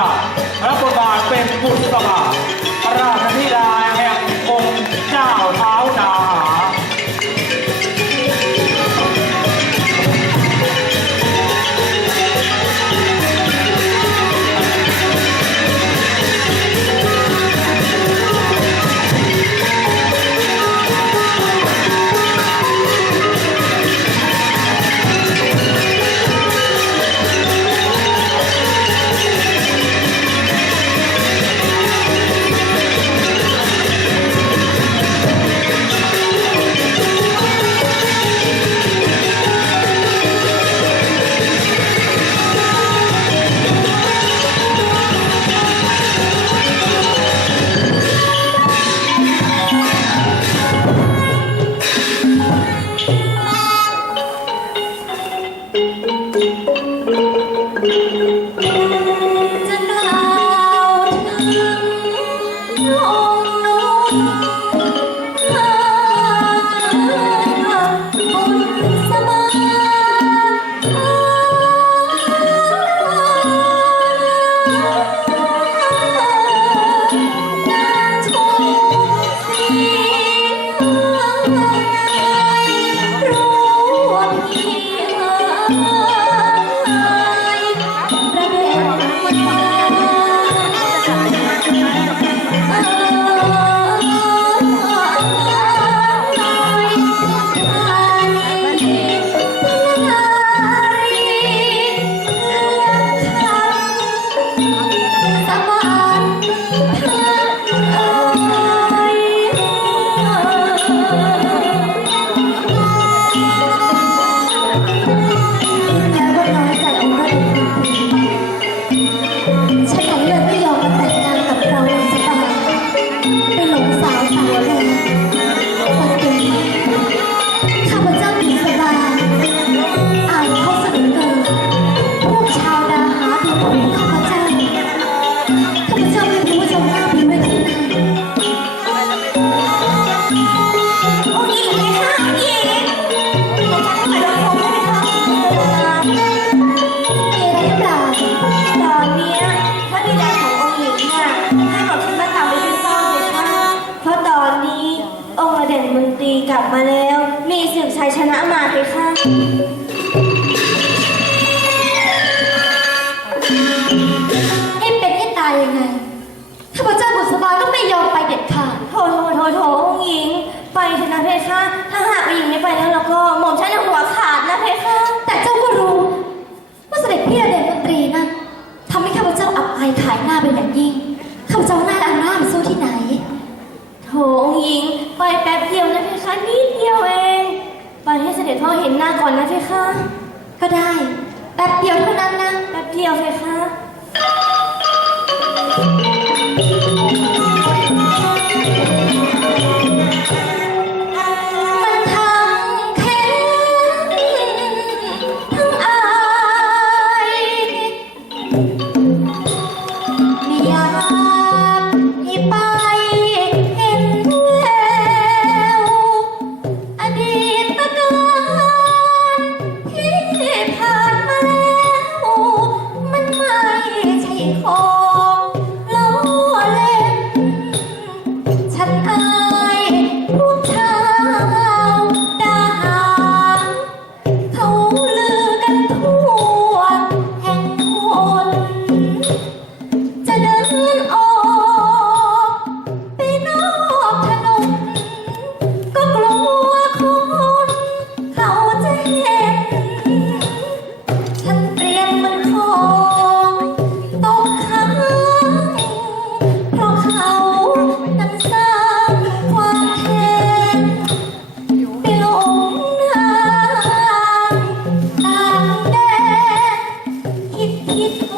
ารับบทบาทเป็นบุษบารา Thank you. กลับมาแล้ว มีเสียงชัยชนะมาเลยค่ะให้เป็นให้ตายยังไงข้าพเจ้าบุษบาก็ไม่ยอมไปเด็ดขาดโถโถโถโถองค์หญิง ไปเถอะนะเพคะ ถ้าหากองค์หญิงไม่ไปแล้วแล้วก็หม่อมฉันจะหัวขาดนะเพคะ แต่เจ้าก็รู้ ว่าเสด็จพี่ระเด็นดนตรีนั้นทำให้ข้าพเจ้าอับอายขายหน้าเป็นอย่างยิ่งข้าพเจ้าหน้าอันหน้าไปสู้ที่ไหนโถองค์หญิง ไปแป๊บเดียวนะเพ คะนิดเดียวเองไปให้เสด็จพ่อเห็นหน้าก่อนนะเพคะ ก็ได้ แป๊บเดียวเท่านั้นนะ แป๊บเดียวเพคะ คิด